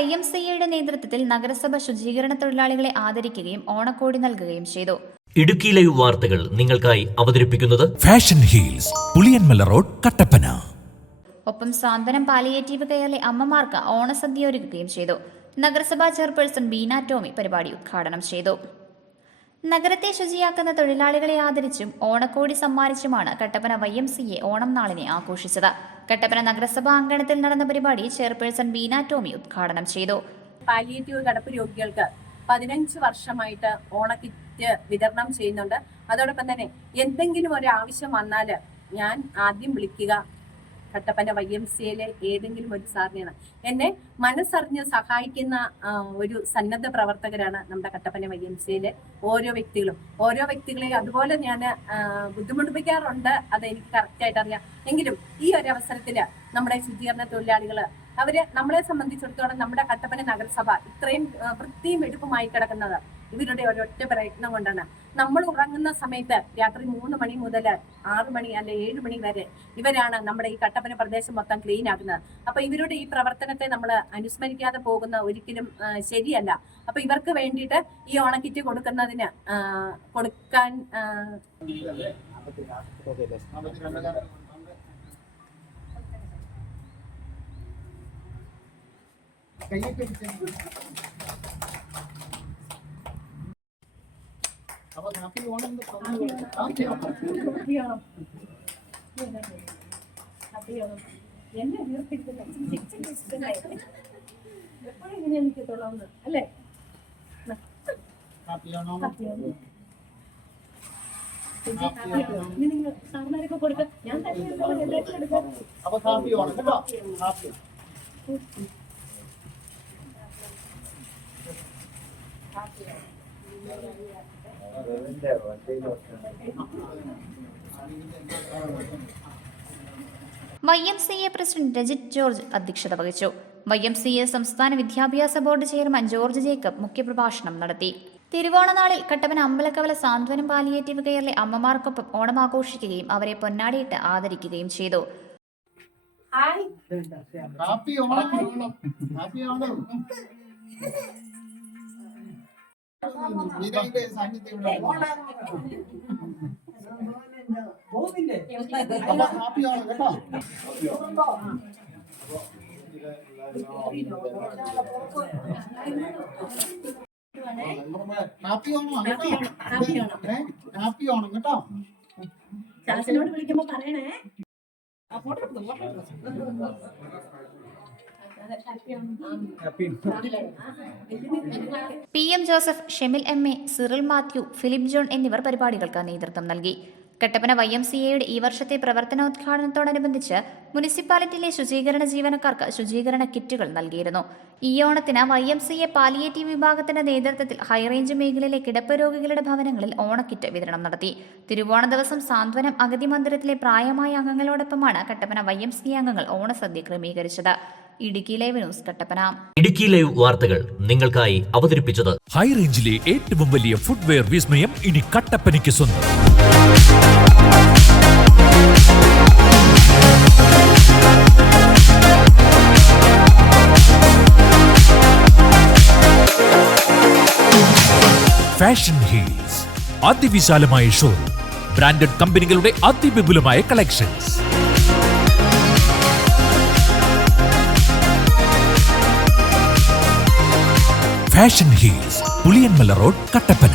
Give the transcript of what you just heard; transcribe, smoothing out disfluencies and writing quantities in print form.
YMCAയുടെ നേതൃത്വത്തിൽ നഗരസഭ ശുചീകരണ തൊഴിലാളികളെ ആദരിക്കുകയും ഓണക്കോടി നൽകുകയും ചെയ്തു. ഇടുക്കി ലൈവ് വാർത്തകൾ നിങ്ങൾക്കായി അവതരിപ്പിക്കുന്നത് fashion heels, Puliyanmala road, Kattappana. ഒപ്പം സാന്ത്വനം പാലിയേറ്റീവ് കെയറിലെ അമ്മമാർക്ക് ഓണസദ്യ ഒരുക്കുകയും ചെയ്തു. നഗരസഭാ ചെയർപേഴ്സൺ ബീന ടോമി പരിപാടി ഉദ്ഘാടനം ചെയ്തു. നഗരത്തെ ശുചിയാക്കുന്ന തൊഴിലാളികളെ ആദരിച്ചും ഓണക്കോടി സമ്മാനിച്ചുമാണ് കട്ടപ്പന YMCA ഓണം നാളിനെ ആഘോഷിച്ചത്. കട്ടപ്പന നഗരസഭാ അങ്കണത്തിൽ നടന്ന പരിപാടി ചെയർപേഴ്സൺ ബീന ടോമി ഉദ്ഘാടനം ചെയ്തു. പാലിയേറ്റീവ് കിടപ്പ് രോഗികൾക്ക് 15 വർഷമായിട്ട് ഓണക്കിറ്റ് വിതരണം ചെയ്യുന്നുണ്ട്. അതോടൊപ്പം തന്നെ എന്തെങ്കിലും ഒരു ആവശ്യം വന്നാൽ ഞാൻ ആദ്യം വിളിക്കുക കട്ടപ്പന YMCAയിലെ ഏതെങ്കിലും ഒരു സാറിനെയാണ്. എന്നെ മനസ്സറിഞ്ഞ് സഹായിക്കുന്ന ഒരു സന്നദ്ധ പ്രവർത്തകരാണ് നമ്മുടെ കട്ടപ്പന YMCAയിലെ ഓരോ വ്യക്തികളെയും അതുപോലെ ഞാൻ ബുദ്ധിമുട്ടിപ്പിക്കാറുണ്ട്. അത് എനിക്ക് കറക്റ്റായിട്ട് അറിയാം. എങ്കിലും ഈ ഒരു അവസരത്തിൽ നമ്മുടെ ശുചീകരണ തൊഴിലാളികൾ നമ്മളെ സംബന്ധിച്ചിടത്തോളം നമ്മുടെ കട്ടപ്പന നഗരസഭ ഇത്രയും വൃത്തിയും എടുപ്പുമായി കിടക്കുന്നത് ഇവരുടെ ഒരൊറ്റ പ്രയത്നം കൊണ്ടാണ്. നമ്മൾ ഉറങ്ങുന്ന സമയത്ത് രാത്രി 3 മണി മുതൽ 6 മണി അല്ലെ 7 മണി വരെ ഇവരാണ് നമ്മുടെ ഈ കട്ടപ്പന പ്രദേശം മൊത്തം ക്ലീൻ ആക്കുന്നത്. അപ്പൊ ഇവരുടെ ഈ പ്രവർത്തനത്തെ നമ്മൾ അനുസ്മരിക്കാതെ പോകുന്ന ഒരിക്കലും ശരിയല്ല. അപ്പൊ ഇവർക്ക് വേണ്ടിയിട്ട് ഈ ഓണക്കിറ്റ് കൊടുക്കുന്നതിന് കൊടുക്കാൻ അല്ലേ നിങ്ങൾ സാറിനൊക്കെ കൊടുക്ക. ഞാൻ YMCA പ്രസിഡന്റ് രജിത് ജോർജ് അധ്യക്ഷത വഹിച്ചു. YMCA സംസ്ഥാന വിദ്യാഭ്യാസ ബോർഡ് ചെയർമാൻ ജോർജ് ജേക്കബ് മുഖ്യപ്രഭാഷണം നടത്തി. തിരുവോണനാളിൽ കട്ടപ്പന അമ്പലക്കവല സാന്ത്വനം പാലിയേറ്റീവ് കെയറിലെ അമ്മമാർക്കൊപ്പം ഓണം ആഘോഷിക്കുകയും അവരെ പൊന്നാടിയിട്ട് ആദരിക്കുകയും ചെയ്തു. ചാച്ചനോട് വിളിക്കുമ്പോ പറയണേ. PM Joseph, Shemil MA, Cyril Mathew, Philip John എന്നിവർ പരിപാടികൾക്ക് നേതൃത്വം നൽകി. കട്ടപ്പന YMCAയുടെ ഈ വർഷത്തെ പ്രവർത്തനോദ്ഘാടനത്തോടനുബന്ധിച്ച് മുനിസിപ്പാലിറ്റിയിലെ ശുചീകരണ ജീവനക്കാർക്ക് ശുചീകരണ കിറ്റുകൾ നൽകിയിരുന്നു. ഈ ഓണത്തിന് YMCA പാലിയേറ്റീവ് വിഭാഗത്തിന്റെ നേതൃത്വത്തിൽ ഹൈറേഞ്ച് മേഖലയിലെ കിടപ്പ് രോഗികളുടെ ഭവനങ്ങളിൽ ഓണക്കിറ്റ് വിതരണം നടത്തി. തിരുവോണ ദിവസം സാന്ത്വനം അഗതി മന്ദിരത്തിലെ പ്രായമായ അംഗങ്ങളോടൊപ്പമാണ് കട്ടപ്പന YMCA അംഗങ്ങൾ ഓണസദ്യ ക്രമീകരിച്ചത്. Idukki live news, Kattappana. Idukki live വാർത്തകൾ നിങ്ങൾക്കായി അവതരിപ്പിച്ചത് ഹൈറേഞ്ചിലെ ഏറ്റവും വലിയ ഫുട്വെയർ വിസ്മയം ഇനി കട്ടപ്പനയ്ക്ക് സ്വന്തം. ഫാഷൻ ഹീൽസ്, അതിവിശാലമായ ഷോറൂം, ബ്രാൻഡഡ് കമ്പനികളുടെ അതിവിപുലമായ collections. Fashion heels, Puliyanmala road, Kattappana.